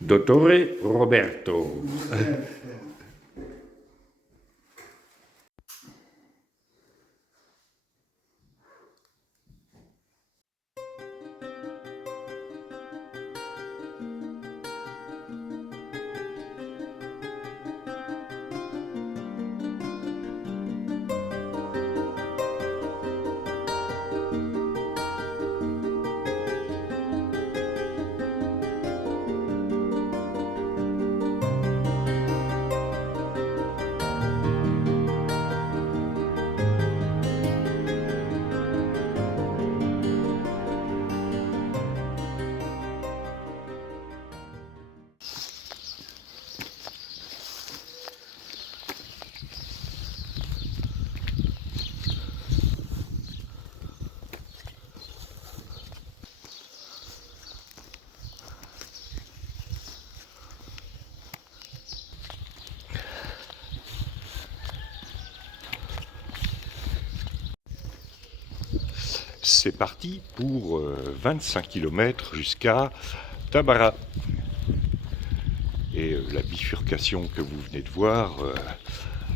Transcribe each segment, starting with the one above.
Dottore Roberto. C'est parti pour 25 km jusqu'à Tabara. Et la bifurcation que vous venez de voir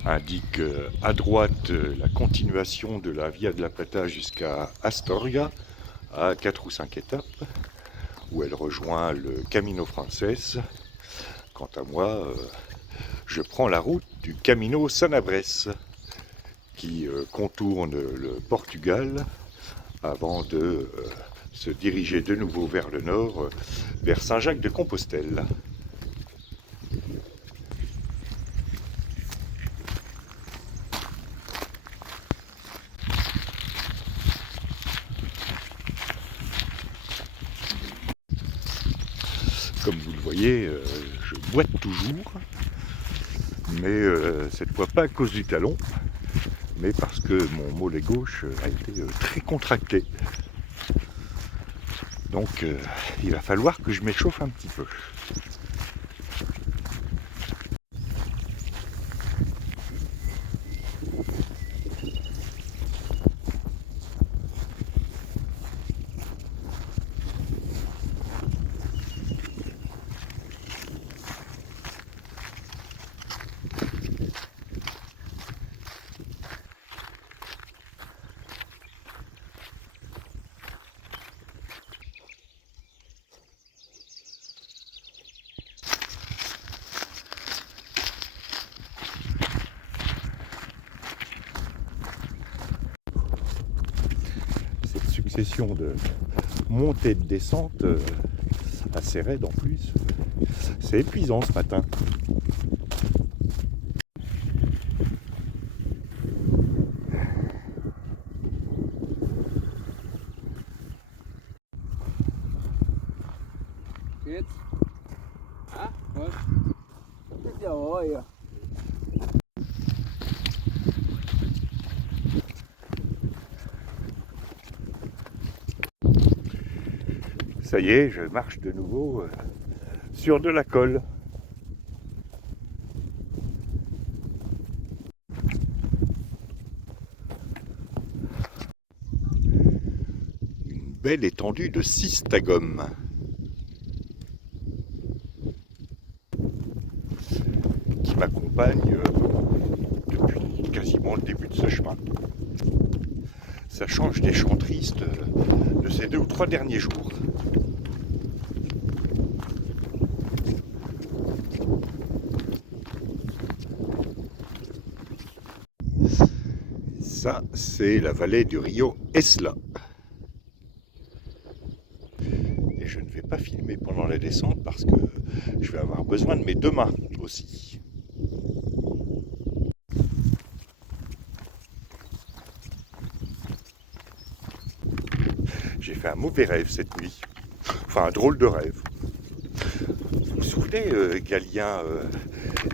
indique à droite la continuation de la Via de la Plata jusqu'à Astorga, à 4 ou 5 étapes, où elle rejoint le Camino Frances. Quant à moi, je prends la route du Camino Sanabres, qui contourne le Portugal, avant de se diriger de nouveau vers le nord, vers Saint-Jacques-de-Compostelle. Comme vous le voyez, je boite toujours, mais cette fois pas à cause du talon, mais parce que mon mollet gauche a été très contracté. Donc il va falloir que je m'échauffe un petit peu. Succession de montées et de descentes assez raides en plus. C'est épuisant ce matin. Geht's? Ah, was? Das ist ja euer. Ça y est, je marche de nouveau sur de la colle. Une belle étendue de Cystagum, qui m'accompagne depuis quasiment le début de ce chemin. Ça change des chants tristes de ces 2 ou 3 derniers jours. Ça, c'est la vallée du Rio Esla. Et je ne vais pas filmer pendant la descente parce que je vais avoir besoin de mes 2 mains aussi. J'ai fait un mauvais rêve cette nuit. Enfin, un drôle de rêve. Vous vous souvenez, Galien,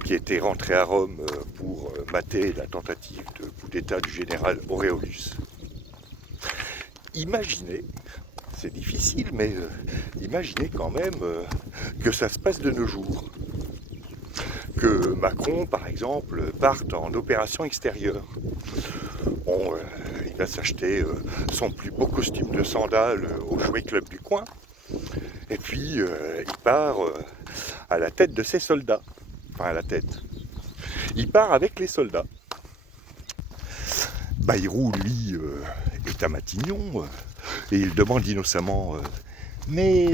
qui était rentré à Rome pour mater la tentative de coup d'état du général Auréolus. Imaginez, c'est difficile, mais imaginez quand même que ça se passe de nos jours. Que Macron, par exemple, parte en opération extérieure. Bon, il va s'acheter son plus beau costume de sandales au Jouet Club du coin. Et puis il part à la tête de ses soldats. Enfin à la tête. Il part avec les soldats. Bayrou, lui, est à Matignon et il demande innocemment mais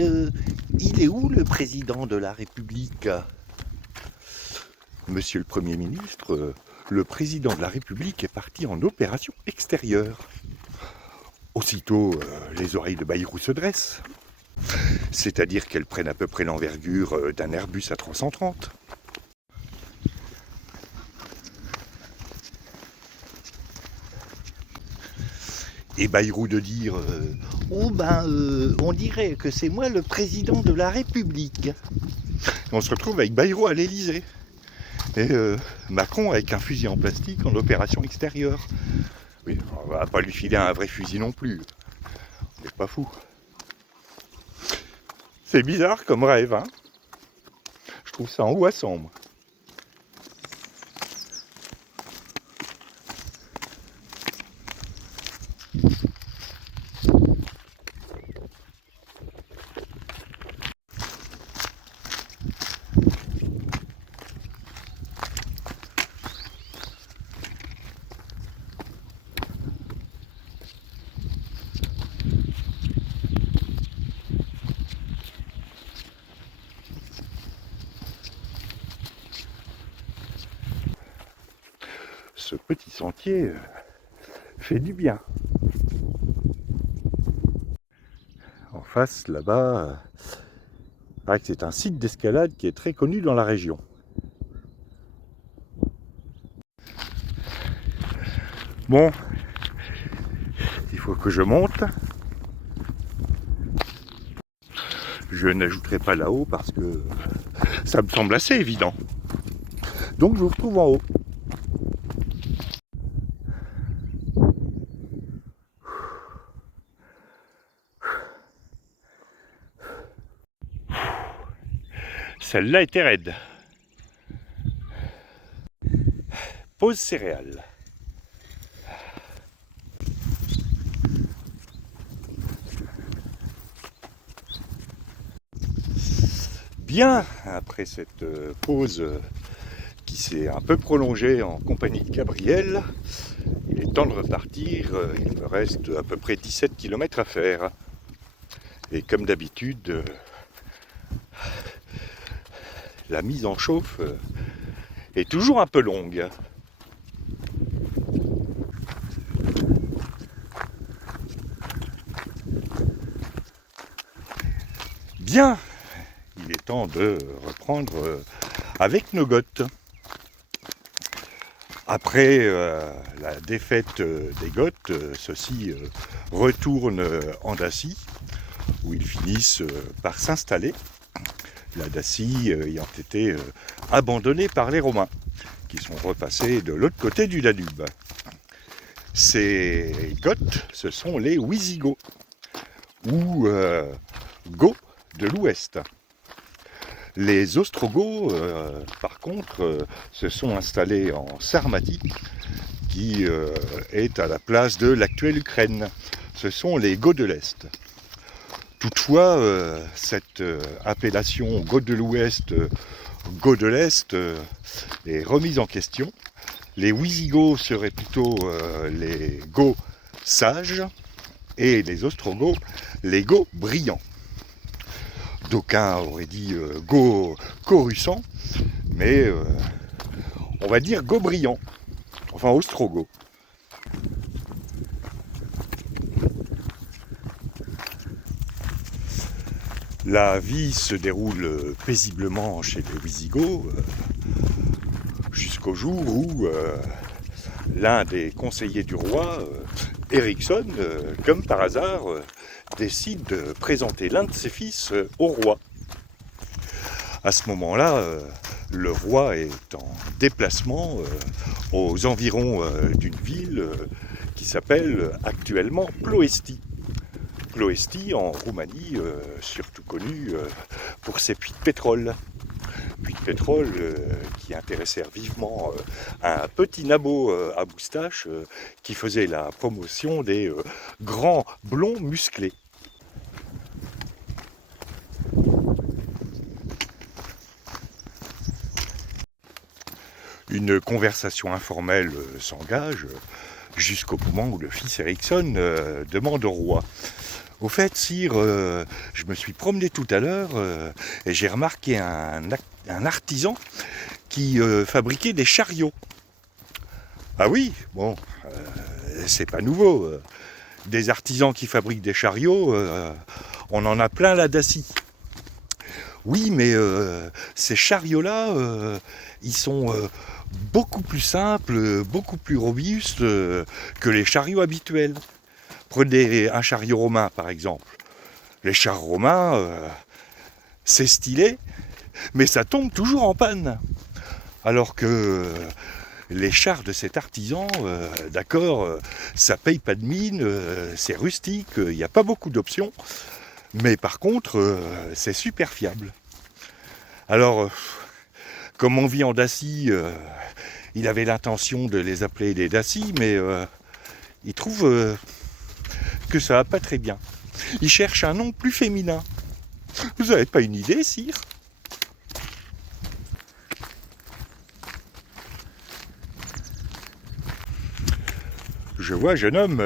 il est où le président de la République? Monsieur le Premier ministre, le président de la République est parti en opération extérieure. Aussitôt, les oreilles de Bayrou se dressent, c'est-à-dire qu'elles prennent à peu près l'envergure d'un Airbus A330. Et Bayrou de dire oh ben on dirait que c'est moi le président de la République. On se retrouve avec Bayrou à l'Élysée. Et Macron avec un fusil en plastique en opération extérieure. Oui, on va pas lui filer un vrai fusil non plus. On n'est pas fou. C'est bizarre comme rêve, hein. Je trouve ça angoissant, moi. Ce petit sentier fait du bien. En face, là-bas, il paraît que c'est un site d'escalade qui est très connu dans la région. Bon, il faut que je monte. Je n'ajouterai pas là-haut parce que ça me semble assez évident. Donc je vous retrouve en haut. Celle-là était raide. Pause céréales. Bien, après cette pause qui s'est un peu prolongée en compagnie de Gabriel, il est temps de repartir. Il me reste à peu près 17 km à faire. Et comme d'habitude, la mise en chauffe est toujours un peu longue. Bien, il est temps de reprendre avec nos Goths. Après la défaite des Goths, ceux-ci retournent en Dacie, où ils finissent par s'installer. La Dacie ayant été abandonnée par les Romains, qui sont repassés de l'autre côté du Danube. Ces Goths, ce sont les Wisigoths, ou Goths de l'Ouest. Les Ostrogoths, par contre, se sont installés en Sarmatie, qui est à la place de l'actuelle Ukraine. Ce sont les Goths de l'Est. Toutefois, cette appellation Goths de l'Ouest, Goths de l'Est est remise en question. Les Wisigoths seraient plutôt les Goths sages et les Ostrogoths les Goths brillants. D'aucuns auraient dit Goths coruscants, mais on va dire Goths brillants, enfin Ostrogoths. La vie se déroule paisiblement chez les Wisigoths jusqu'au jour où l'un des conseillers du roi, Ericsson, comme par hasard, décide de présenter l'un de ses fils au roi. À ce moment-là, le roi est en déplacement aux environs d'une ville qui s'appelle actuellement Ploesti. Ploesti en Roumanie, surtout connu pour ses puits de pétrole. Puits de pétrole qui intéressèrent vivement un petit nabot à moustache qui faisait la promotion des grands blonds musclés. Une conversation informelle s'engage jusqu'au moment où le fils Ericsson demande au roi. Au fait, sire, je me suis promené tout à l'heure et j'ai remarqué un artisan qui fabriquait des chariots. Ah oui, bon, c'est pas nouveau. Des artisans qui fabriquent des chariots, on en a plein là d'Assy. Oui, mais ces chariots-là, ils sont beaucoup plus simples, beaucoup plus robustes que les chariots habituels. Prenez un chariot romain, par exemple. Les chars romains, c'est stylé, mais ça tombe toujours en panne. Alors que les chars de cet artisan, d'accord, ça paye pas de mine, c'est rustique, il n'y a pas beaucoup d'options. Mais par contre, c'est super fiable. Alors, comme mon viand Dacie, il avait l'intention de les appeler des Dacie, mais il trouve que ça va pas très bien. Il cherche un nom plus féminin. Vous n'avez pas une idée, sire? Je vois, jeune homme,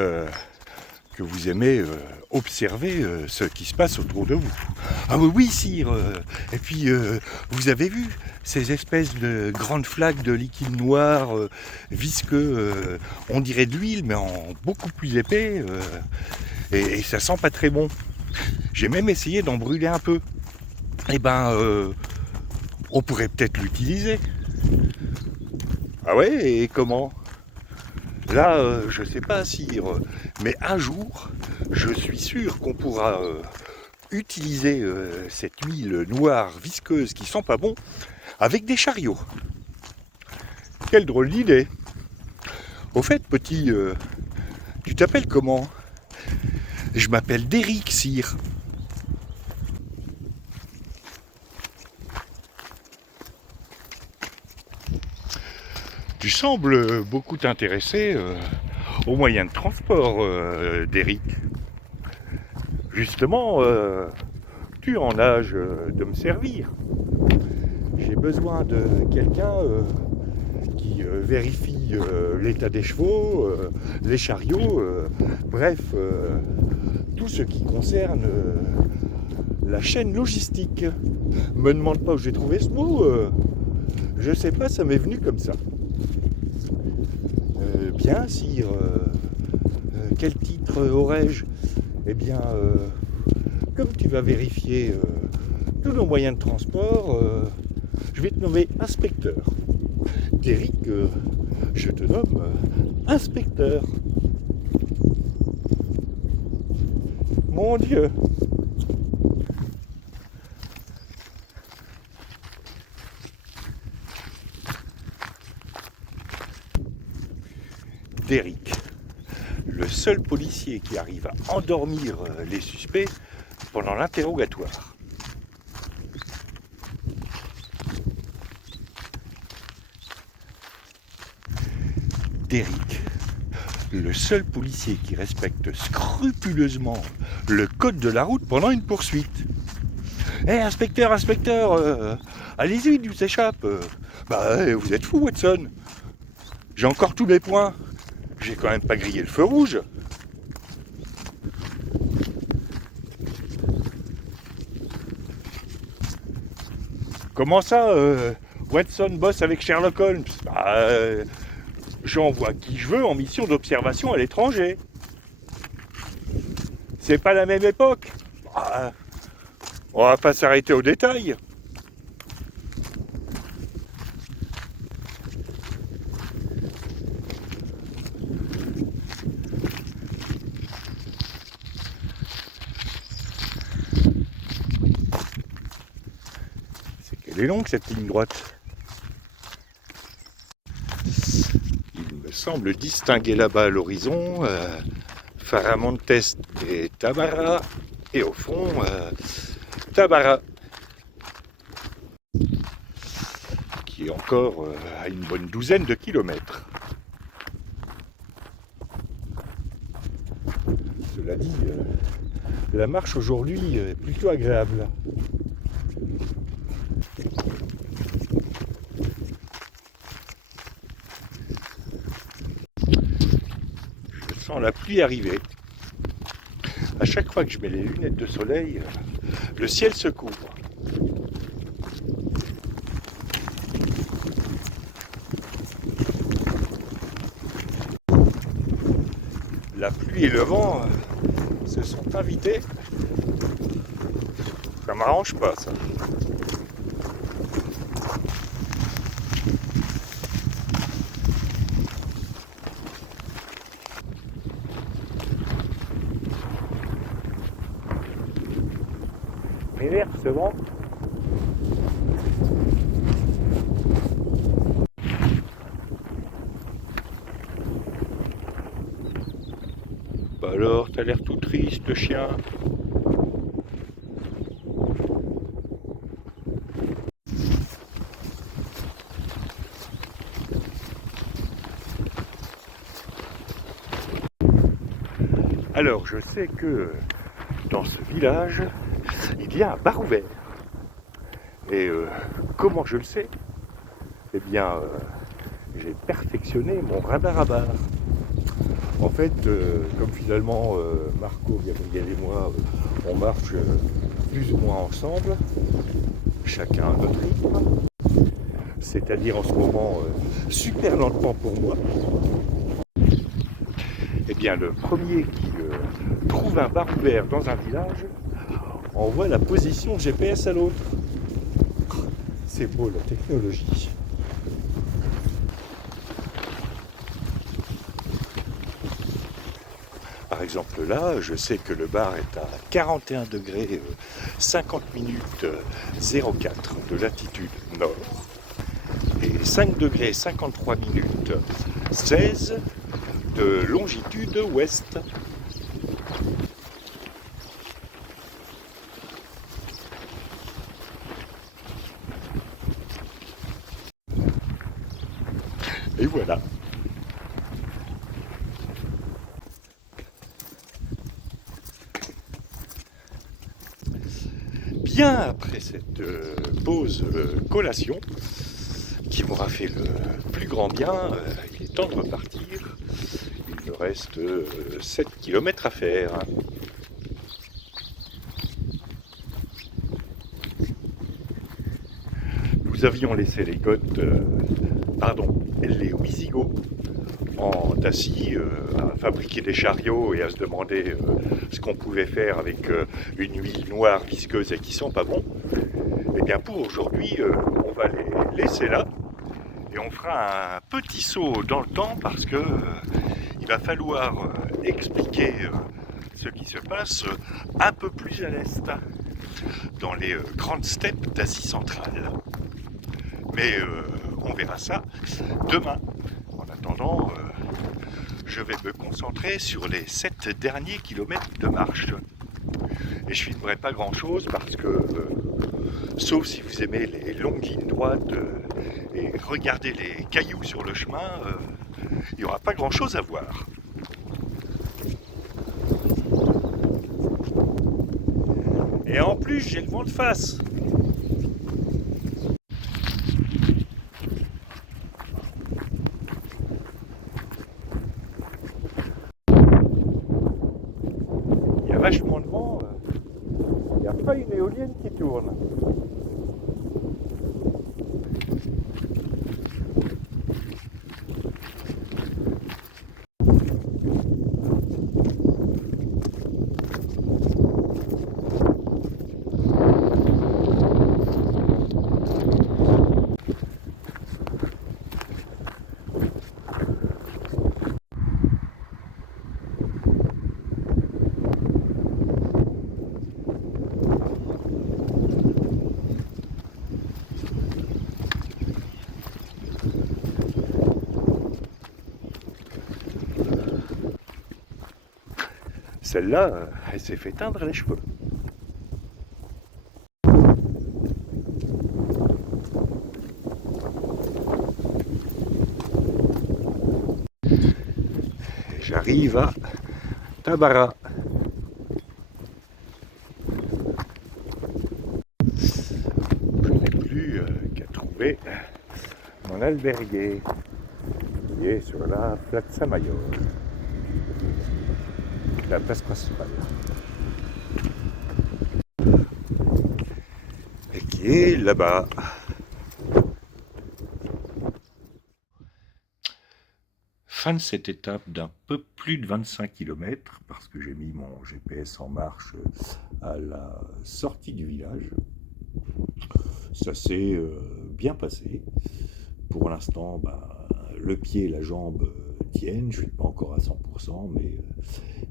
que vous aimez observer ce qui se passe autour de vous. Ah oui, oui, sire. Et puis, vous avez vu ces espèces de grandes flaques de liquide noir, visqueux, on dirait de l'huile, mais en beaucoup plus épais, et ça sent pas très bon. J'ai même essayé d'en brûler un peu. Eh ben, on pourrait peut-être l'utiliser. Ah ouais, et comment? Là, je sais pas, sire, mais un jour, je suis sûr qu'on pourra utiliser cette huile noire visqueuse qui sent pas bon avec des chariots. Quelle drôle d'idée! Au fait, petit, tu t'appelles comment? Je m'appelle Derrick, sire. Tu sembles beaucoup t'intéresser aux moyens de transport, Derrick. Justement, tu es en âge de me servir. J'ai besoin de quelqu'un qui vérifie l'état des chevaux, les chariots, bref, tout ce qui concerne la chaîne logistique. Me demande pas où j'ai trouvé ce mot, je sais pas, ça m'est venu comme ça. Bien, sire, quel titre aurais-je? Eh bien, comme tu vas vérifier tous nos moyens de transport, je vais te nommer inspecteur. Derrick, je te nomme inspecteur. Mon Dieu! Derrick, le seul policier qui arrive à endormir les suspects pendant l'interrogatoire. Derrick, le seul policier qui respecte scrupuleusement le code de la route pendant une poursuite. Hé, inspecteur, allez-y, il vous échappe. Vous êtes fou, Watson. J'ai encore tous mes points. J'ai quand même pas grillé le feu rouge. Comment ça, Watson bosse avec Sherlock Holmes? J'envoie qui je veux en mission d'observation à l'étranger. C'est pas la même époque. On va pas s'arrêter aux détails. Elle est longue cette ligne droite. Il me semble distinguer là-bas à l'horizon Faramontes et Tabara, et au fond Tabara, qui est encore à une bonne douzaine de kilomètres. Cela dit, la marche aujourd'hui est plutôt agréable. sens la pluie arriver. À chaque fois que je mets les lunettes de soleil, le ciel se couvre. La pluie et le vent se sont invités. Ça m'arrange pas, ça. M'énerve ce vent. Bah alors, t'as l'air tout triste, le chien. Alors, je sais que dans ce village, il y a un bar ouvert. Et comment je le sais? Eh bien, j'ai perfectionné mon rabar-rabar. En fait, comme finalement Marco, Gabriel et moi, on marche plus ou moins ensemble, chacun à notre rythme, c'est-à-dire en ce moment super lentement pour moi, eh bien le premier qui trouve un bar ouvert dans un village envoie la position de GPS à l'autre. C'est beau la technologie. Par exemple là, je sais que le bar est à 41 degrés 50 minutes 04 de latitude nord et 5 degrés 53 minutes 16 de longitude ouest. Et voilà. Bien après cette pause collation qui m'aura fait le plus grand bien, il est temps de repartir. Il me reste 7 km à faire. Nous avions laissé les côtes, les Wisigoths en Dacie à fabriquer des chariots et à se demander ce qu'on pouvait faire avec une huile noire visqueuse et qui sent pas bon. Et bien pour aujourd'hui, on va les laisser là et on fera un petit saut dans le temps parce que il va falloir expliquer ce qui se passe un peu plus à l'est, dans les grandes steppes d'Asie centrale. Mais on verra ça demain. En attendant, je vais me concentrer sur les 7 derniers kilomètres de marche. Et je filmerai pas grand chose parce que, sauf si vous aimez les longues lignes droites et regarder les cailloux sur le chemin, il n'y aura pas grand chose à voir. Et en plus, j'ai le vent de face. Il y a vachement de vent. Il n'y a pas une éolienne qui tourne. Celle-là, elle s'est fait teindre les cheveux. J'arrive à Tabara. Je n'ai plus qu'à trouver mon albergué qui est sur la Plaza Mayor. La place principale. Et qui est là-bas. Fin de cette étape d'un peu plus de 25 km, parce que j'ai mis mon GPS en marche à la sortie du village. Ça s'est bien passé. Pour l'instant, le pied et la jambe tiennent. Je ne suis pas encore à 100%, mais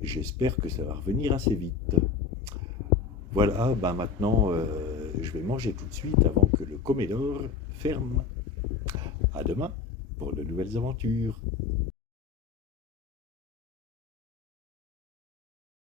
j'espère que ça va revenir assez vite. Voilà, maintenant, je vais manger tout de suite avant que le Comédore ferme. À demain pour de nouvelles aventures.